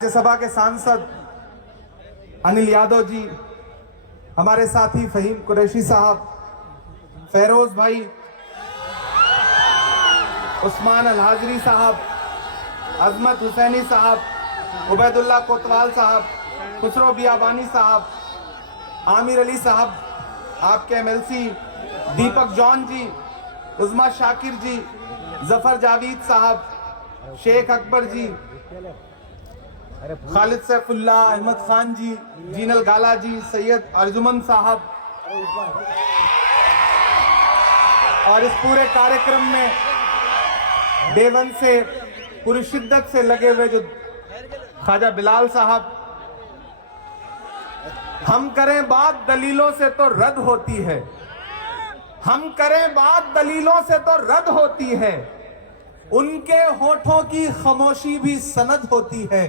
राज्यसभा के सांसद अनिल यादव जी, हमारे साथी फहीम कुरैशी साहब, फेरोज भाई, उस्मान अल हाजरी साहब, अजमत हुसैनी साहब, उबैदुल्ला कोतवाल साहब, खुसरो बियाबानी साहब, आमिर अली साहब, आपके एमएलसी दीपक जॉन जी, उस्मा शाकिर जी, जफर जावेद साहब, शेख अकबर जी, खालिद सैफुल्ला, अहमद खान जी, जीनल गाला जी, सैयद अर्जुमन साहब, और इस पूरे कार्यक्रम में डे वन से पूरी शिद्दत से लगे हुए जो ख्वाजा बिलाल साहब। हम करें बात दलीलों से तो रद्द होती है, हम करें बात दलीलों से तो रद्द होती है, उनके होठों की खामोशी भी सनद होती है,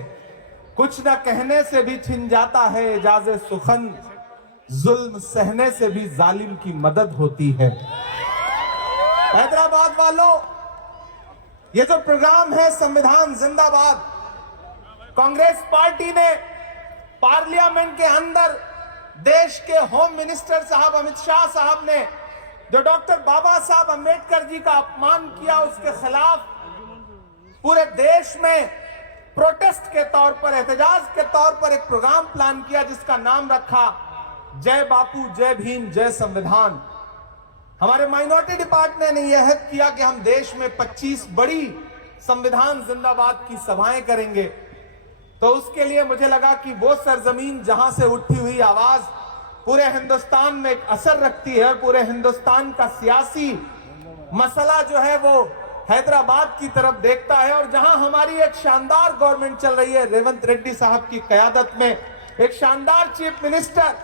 कुछ न कहने से भी छिन जाता है एजाज़े सुखन, जुल्म सहने से भी जालिम की मदद होती है। हैदराबाद वालों, ये जो प्रोग्राम है संविधान जिंदाबाद, कांग्रेस पार्टी ने पार्लियामेंट के अंदर देश के होम मिनिस्टर साहब अमित शाह साहब ने जो डॉक्टर बाबा साहब अंबेडकर जी का अपमान किया, उसके खिलाफ पूरे देश में प्रोटेस्ट के तौर पर, एहतजाज के तौर पर एक प्रोग्राम प्लान किया जिसका नाम रखा जय बापू, जय भीम, जय संविधान। हमारे माइनॉरिटी डिपार्टमेंट ने यह अहद किया कि हम देश में 25 बड़ी संविधान जिंदाबाद की सभाएं करेंगे। तो उसके लिए मुझे लगा कि वो सरजमीन जहां से उठी हुई आवाज पूरे हिंदुस्तान में एक असर रखती है, पूरे हिंदुस्तान का सियासी मसला जो है वो हैदराबाद की तरफ देखता है, और जहां हमारी एक शानदार गवर्नमेंट चल रही है रेवंत रेड्डी साहब की कयादत में, एक शानदार चीफ मिनिस्टर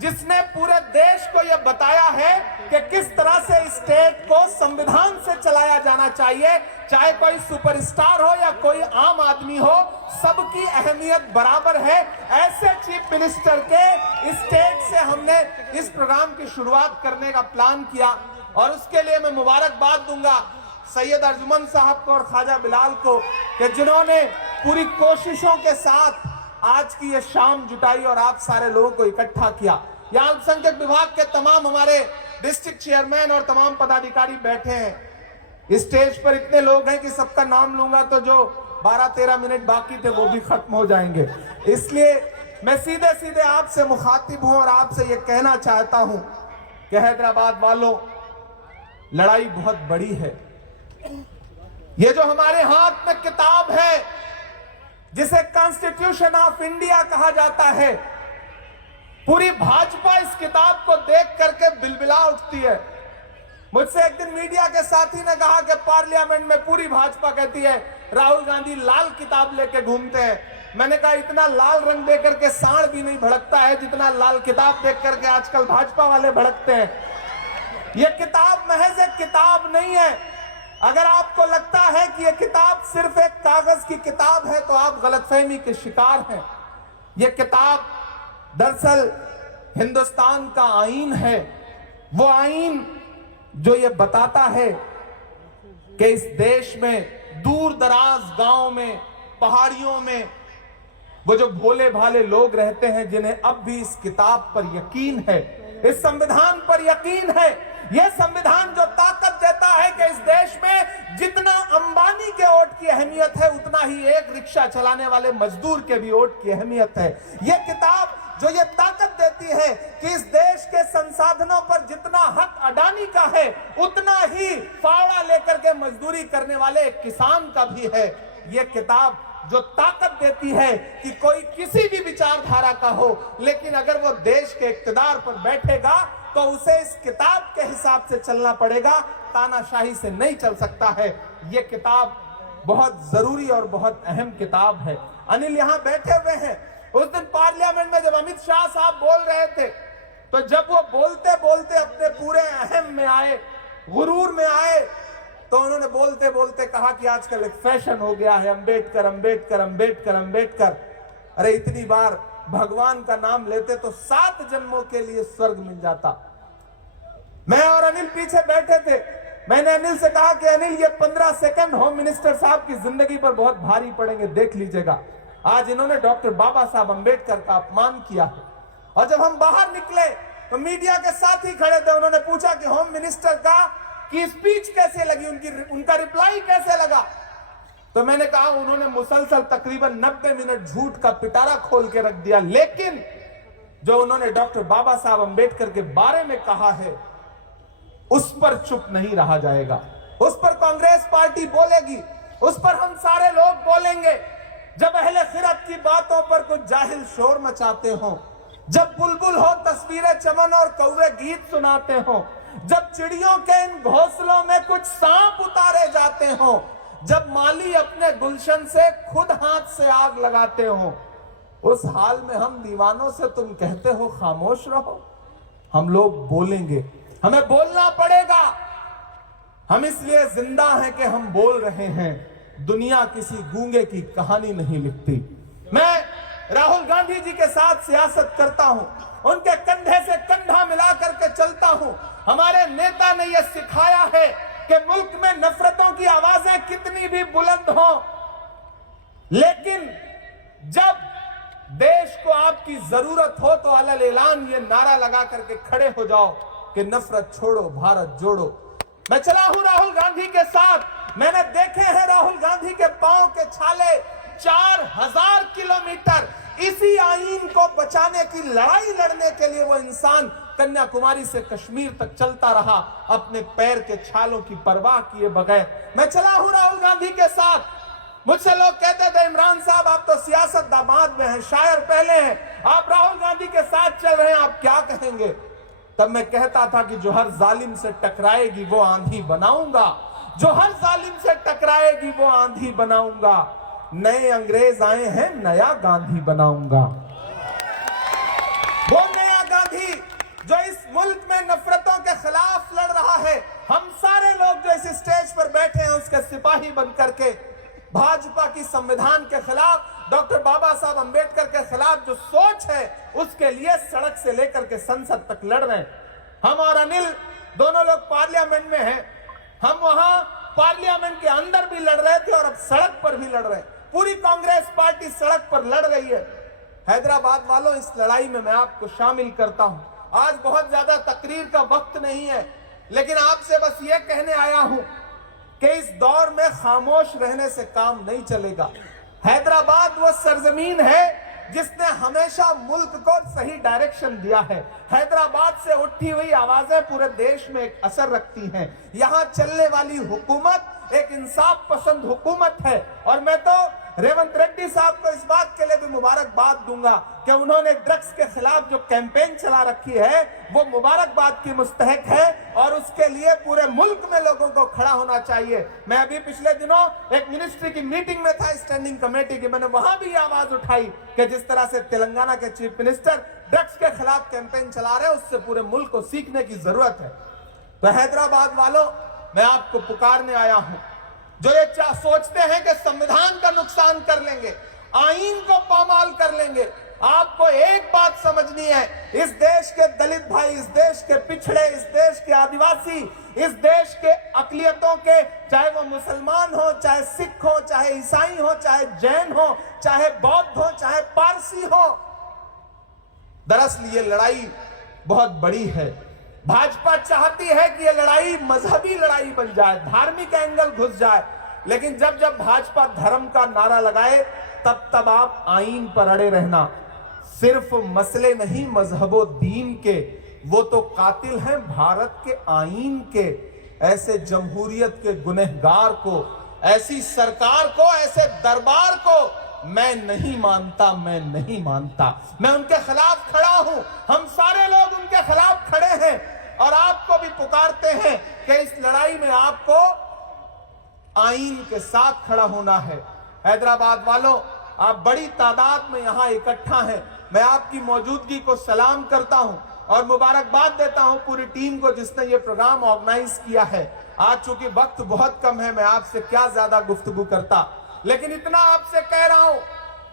जिसने पूरे देश को यह बताया है कि किस तरह से स्टेट को संविधान से चलाया जाना चाहिए, चाहे कोई सुपरस्टार हो या कोई आम आदमी हो, सबकी अहमियत बराबर है। ऐसे चीफ मिनिस्टर के स्टेट से हमने इस प्रोग्राम की शुरुआत करने का प्लान किया, और उसके लिए मैं मुबारकबाद दूंगा सैयद अर्जुमन साहब को और ख्वाजा बिलाल को कि जिन्होंने पूरी कोशिशों के साथ आज की ये शाम जुटाई और आप सारे लोगों को इकट्ठा किया। यहाँ अल्पसंख्यक विभाग के तमाम हमारे डिस्ट्रिक्ट चेयरमैन और तमाम पदाधिकारी बैठे हैं। स्टेज पर इतने लोग हैं कि सबका नाम लूंगा तो जो 12-13 मिनट बाकी थे वो भी खत्म हो जाएंगे। इसलिए मैं सीधे सीधे आपसे मुखातिब हूं और आपसे ये कहना चाहता हूं कि हैदराबाद वालों, लड़ाई बहुत बड़ी है। ये जो हमारे हाथ में किताब है जिसे कॉन्स्टिट्यूशन ऑफ इंडिया कहा जाता है, पूरी भाजपा इस किताब को देख करके बिलबिला उठती है। मुझसे एक दिन मीडिया के साथी ने कहा कि पार्लियामेंट में पूरी भाजपा कहती है राहुल गांधी लाल किताब लेके घूमते हैं। मैंने कहा इतना लाल रंग देकर के सांड भी नहीं भड़कता है जितना लाल किताब देख करके आजकल भाजपा वाले भड़कते हैं। यह किताब महज एक किताब नहीं है। अगर आपको लगता है कि यह किताब सिर्फ एक कागज की किताब है तो आप गलतफहमी के शिकार हैं। यह किताब दरअसल हिंदुस्तान का आईन है, वो आईन जो ये बताता है कि इस देश में दूर दराज गांव में, पहाड़ियों में वो जो भोले भाले लोग रहते हैं जिन्हें अब भी इस किताब पर यकीन है, इस संविधान पर यकीन है। यह संविधान जो ताकत देता है कि इस देश में जितना अंबानी के वोट की अहमियत है उतना ही एक रिक्शा चलाने वाले मजदूर के भी वोट की अहमियत है। यह किताब जो ये ताकत देती है कि इस देश के संसाधनों पर जितना हक अडानी का है उतना ही फावड़ा लेकर के मजदूरी करने वाले एक किसान का भी है। यह किताब जो ताकत देती है कि कोई किसी भी विचारधारा का हो, लेकिन अगर वो देश के इक्तदार पर बैठेगा तो उसे इस किताब के हिसाब से चलना पड़ेगा, तानाशाही से नहीं चल सकता है। ये किताब बहुत जरूरी और बहुत अहम किताब है। अनिल यहाँ बैठे हुए हैं, उस दिन पार्लियामेंट में जब अमित शाह साहब बोल रहे थे तो जब वो बोलते बोलते अपने पूरे अहम में आए, गुरूर में आए, तो उन्होंने बोलते बोलते कहा कि आजकल एक फैशन हो गया है अंबेडकर अंबेडकर अंबेडकर अंबेडकर। अरे इतनी बार भगवान का नाम लेते तो 7 जन्मों के लिए स्वर्ग मिल जाता। मैं और अनिल पीछे बैठे थे, मैंने अनिल से कहा कि अनिल ये 15 सेकंड होम मिनिस्टर साहब की जिंदगी पर बहुत भारी पड़ेंगे, देख लीजिएगा। आज इन्होंने डॉक्टर बाबा साहब अंबेडकर का अपमान किया है। और जब हम बाहर निकले तो मीडिया के साथ ही खड़े थे, उन्होंने पूछा कि होम मिनिस्टर की स्पीच कैसे लगी, उनका रिप्लाई कैसे लगा। तो मैंने कहा उन्होंने मुसलसल तकरीबन 90 मिनट झूठ का पिटारा खोल के रख दिया, लेकिन जो उन्होंने डॉक्टर बाबा साहब अंबेडकर के बारे में कहा है उस पर चुप नहीं रहा जाएगा। उस पर कांग्रेस पार्टी बोलेगी, उस पर हम सारे लोग बोलेंगे। जब अहले खिरत की बातों पर कुछ जाहिल शोर मचाते हो, जब बुलबुल हो तस्वीरें चमन और कौवे गीत सुनाते हो, जब चिड़ियों के इन घोंसलों में कुछ सांप उतारे जाते हो, जब माली अपने गुलशन से खुद हाथ से आग लगाते हो, उस हाल में हम दीवानों से तुम कहते हो खामोश रहो। हम लोग बोलेंगे, हमें बोलना पड़ेगा। हम इसलिए जिंदा हैं कि हम बोल रहे हैं। दुनिया किसी गूंगे की कहानी नहीं लिखती। मैं राहुल गांधी जी के साथ सियासत करता हूं, उनके कंधे से कंधा मिला करके चलता हूं। हमारे नेता ने यह सिखाया है कि मुल्क में नफरतों की आवाजें कितनी भी बुलंद हो, लेकिन जब देश को आपकी जरूरत हो तो अलल ऐलान ये नारा लगा करके खड़े हो जाओ कि नफरत छोड़ो, भारत जोड़ो। मैं चला हूं राहुल गांधी के साथ। मैंने देखे हैं राहुल गांधी के पांव के छाले। 4000 किलोमीटर इसी आईन को बचाने की लड़ाई लड़ने के लिए वो इंसान कन्याकुमारी से कश्मीर तक चलता रहा, अपने पैर के छालों की परवाह किए बगैर। मैं चला हूं राहुल गांधी के साथ। मुझसे लोग कहते थे इमरान साहब आप तो सियासत दामाद में हैं, शायर पहले हैं, आप राहुल गांधी के साथ चल रहे हैं, आप क्या कहेंगे। तब मैं कहता था कि जो हर जालिम से टकराएगी वो आंधी बनाऊंगा, जो हर जालिम से टकराएगी वो आंधी बनाऊंगा। नए अंग्रेज आए हैं, नया गांधी बनाऊंगा। वो नया गांधी जो इस मुल्क में नफरतों के खिलाफ लड़ रहा है। हम सारे लोग जो इस स्टेज पर बैठे हैं उसके सिपाही बन करके भाजपा की संविधान के खिलाफ, डॉक्टर बाबा साहब अंबेडकर के खिलाफ जो सोच है उसके लिए सड़क से लेकर के संसद तक लड़ रहे हैं। हम और अनिल दोनों लोग पार्लियामेंट में हैं। हम वहां पार्लियामेंट के अंदर भी लड़ रहे थे और अब सड़क पर भी लड़ रहे हैं। पूरी कांग्रेस पार्टी सड़क पर लड़ रही है। हैदराबाद वालों, इस लड़ाई में मैं आपको शामिल करता हूं। आज बहुत ज्यादा तकरीर का वक्त नहीं है, लेकिन आपसे बस ये कहने आया हूं कि इस दौर में खामोश रहने से काम नहीं चलेगा। हैदराबाद वो सरजमीन है जिसने हमेशा मुल्क को सही डायरेक्शन दिया है। हैदराबाद से उठी हुई आवाजें पूरे देश में एक असर रखती हैं। यहां चलने वाली हुकूमत एक इंसाफ पसंद हुकूमत है, और मैं तो रेवंत रेड्डी साहब को इस बात के लिए भी मुबारकबाद दूंगा कि उन्होंने ड्रग्स के खिलाफ जो कैंपेन चला रखी है वो मुबारकबाद की मुस्तहक है, और उसके लिए पूरे मुल्क में लोगों को खड़ा होना चाहिए। मैं अभी पिछले दिनों एक मिनिस्ट्री की मीटिंग में था, स्टैंडिंग कमेटी की, मैंने वहां भी आवाज उठाई कि जिस तरह से तेलंगाना के चीफ मिनिस्टर ड्रग्स के खिलाफ कैंपेन चला रहे हैं उससे पूरे मुल्क को सीखने की जरूरत है। तो हैदराबाद वालों, मैं आपको पुकारने आया हूं, जो ये सोचते हैं कि संविधान का नुकसान कर लेंगे, आईन को पामाल कर लेंगे। आपको एक बात समझनी है, इस देश के दलित भाई, इस देश के पिछड़े, इस देश के आदिवासी, इस देश के अकलियतों के, चाहे वो मुसलमान हो, चाहे सिख हो, चाहे ईसाई हो, चाहे जैन हो, चाहे बौद्ध हो, चाहे पारसी हो, दरअसल ये लड़ाई बहुत बड़ी है। भाजपा चाहती है कि ये लड़ाई मजहबी लड़ाई बन जाए, धार्मिक एंगल घुस जाए, लेकिन जब जब भाजपा धर्म का नारा लगाए तब तब आप आईन पर अड़े रहना। सिर्फ मसले नहीं मजहबो दीन के, वो तो कातिल हैं भारत के आईन के। ऐसे जमहूरियत के गुनहगार को, ऐसी सरकार को, ऐसे दरबार को मैं नहीं मानता, मैं नहीं मानता। मैं उनके खिलाफ खड़ा हूं, हम सारे लोग उनके खिलाफ खड़े हैं, और आपको भी पुकारते हैं कि इस लड़ाई में आपको आईन के साथ खड़ा होना है। हैदराबाद वालों, आप बड़ी तादाद में यहां इकट्ठा हैं। मैं आपकी मौजूदगी को सलाम करता हूं और मुबारकबाद देता हूं पूरी टीम को जिसने ये प्रोग्राम ऑर्गेनाइज किया है। आज चूंकि वक्त बहुत कम है, मैं आपसे क्या ज्यादा गुफ्तगू करता, लेकिन इतना आपसे कह रहा हूं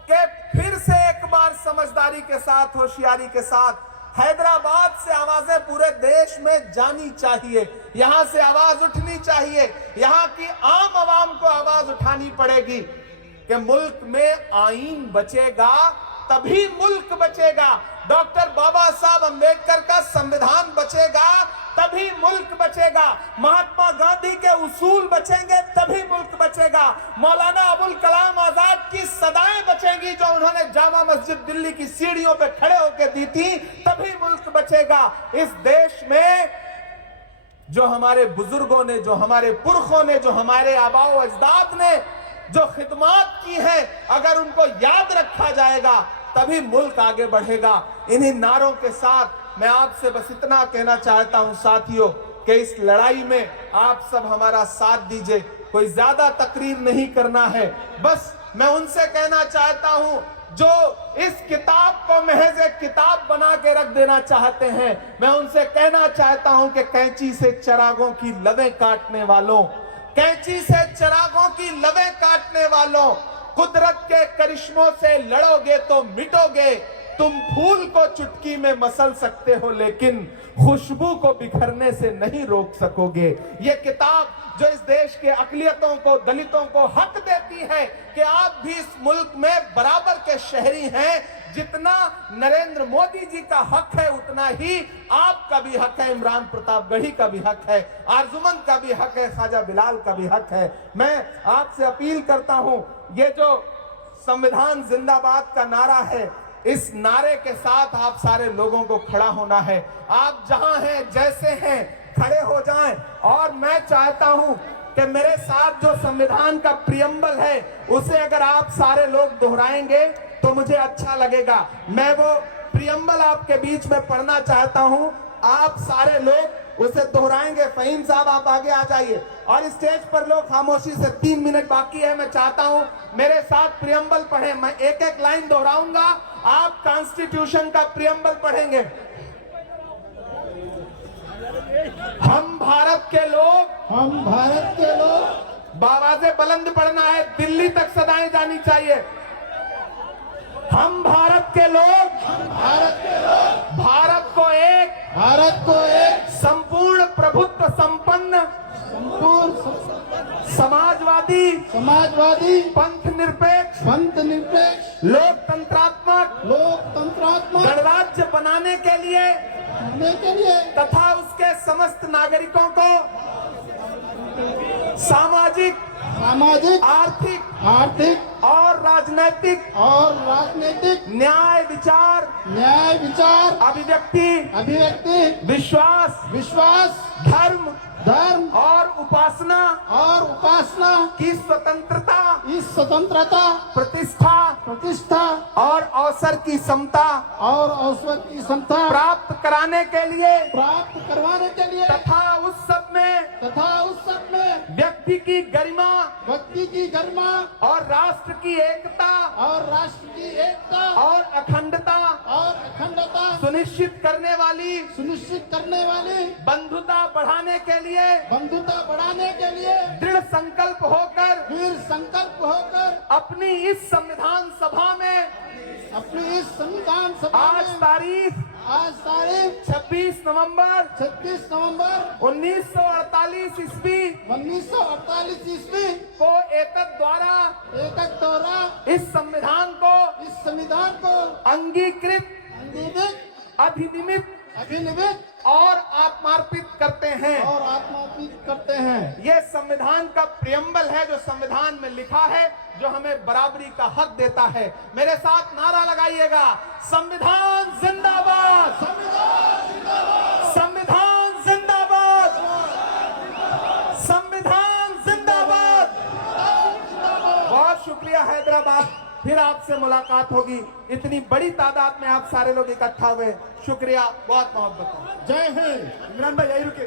कि फिर से एक बार समझदारी के साथ, होशियारी के साथ हैदराबाद से आवाजें पूरे देश में जानी चाहिए। यहां से आवाज उठनी चाहिए, यहां की आम आवाम को आवाज उठानी पड़ेगी कि मुल्क में आईन बचेगा तभी मुल्क बचेगा, डॉक्टर बाबा साहब अंबेडकर का संविधान बचेगा तभी मुल्क बचेगा, महात्मा गांधी के उसूल बचेंगे तभी मुल्क बचेगा, मौलाना अबुल कलाम आजाद की सदाएं बचेंगी जो उन्होंने जामा मस्जिद दिल्ली की सीढ़ियों पे खड़े होकर दी थी, तभी मुल्क बचेगा। इस देश में जो हमारे बुजुर्गों ने, जो हमारे पुरखों ने, जो हमारे आबाओ अजदाद ने जो खिदमत की है, अगर उनको याद रखा जाएगा तभी मुल्क आगे बढ़ेगा। इन्हीं नारों के साथ मैं आपसे बस इतना कहना चाहता हूं साथियों कि इस लड़ाई में आप सब हमारा साथ दीजिए। कोई ज्यादा तकरीर नहीं करना है, बस मैं उनसे कहना चाहता हूं जो इस किताब को महज एक किताब बना के रख देना चाहते हैं, मैं उनसे कहना चाहता हूं कि कैंची से चिरागों की लवें काटने वालों, कैंची से चिरागों की लवें काटने वालों, कुदरत के करिश्मों से लड़ोगे तो मिटोगे। तुम फूल को चुटकी में मसल सकते हो लेकिन खुशबू को बिखरने से नहीं रोक सकोगे। ये किताब जो इस देश के अकलियतों को, दलितों को हक देती है कि आप भी इस मुल्क में बराबर के शहरी हैं। जितना नरेंद्र मोदी जी का हक है उतना ही आपका भी हक है, इमरान प्रतापगढ़ी का भी हक है, आरजुमंद का भी हक है, ख्वाजा बिलाल का भी हक है। मैं आपसे अपील करता हूं, ये जो संविधान जिंदाबाद का नारा है, इस नारे के साथ आप सारे लोगों को खड़ा होना है। आप जहां हैं, जैसे हैं, खड़े हो जाएं। और मैं चाहता हूं कि मेरे साथ जो संविधान का प्रियम्बल है उसे अगर आप सारे लोग दोहराएंगे तो मुझे अच्छा लगेगा। मैं वो प्रियम्बल आपके बीच में पढ़ना चाहता हूं, आप सारे लोग उसे दोहराएंगे। फहीम साहब आप आगे आ जाइए और स्टेज पर लोग खामोशी से, 3 मिनट बाकी है। मैं चाहता हूं मेरे साथ प्रियम्बल पढ़ें। मैं एक एक लाइन दोहराऊंगा, आप कॉन्स्टिट्यूशन का प्रियम्बल पढ़ेंगे। हम भारत के लोग बावाज़े बुलंद पढ़ना है, दिल्ली तक सदाएं जानी चाहिए। हम भारत के लोग भारत को एक संपूर्ण प्रभुत्व संपन्न समाजवादी पंथ निरपेक्ष लोकतंत्रात्मक गणराज्य बनाने के लिए तथा उसके समस्त नागरिकों को सामाजिक आर्थिक और राजनैतिक न्याय विचार अभिव्यक्ति विश्वास धर्म और उपासना की स्वतंत्रता प्रतिष्ठा और अवसर की समता प्राप्त करवाने के लिए तथा उस सब में व्यक्ति की गरिमा और राष्ट्र की एकता और अखंडता सुनिश्चित करने वाली बंधुता बढ़ाने के लिए दृढ़ संकल्प होकर अपनी इस संविधान सभा में आज तारीख 26 नवंबर 1948 ईस्वी को एकक द्वारा इस संविधान को अंगीकृत अधिनियमित और आत्मार्पित करते हैं। ये संविधान का प्रियम्बल है जो संविधान में लिखा है, जो हमें बराबरी का हक देता है। मेरे साथ नारा लगाइएगा, संविधान जिंदाबाद, संविधान जिंदाबाद, संविधान जिंदाबाद। बहुत शुक्रिया हैदराबाद, फिर आपसे मुलाकात होगी। इतनी बड़ी तादाद में आप सारे लोग इकट्ठा हुए, शुक्रिया, बहुत मोहब्बत। जय हिंद। इमरान भाई यही रुके।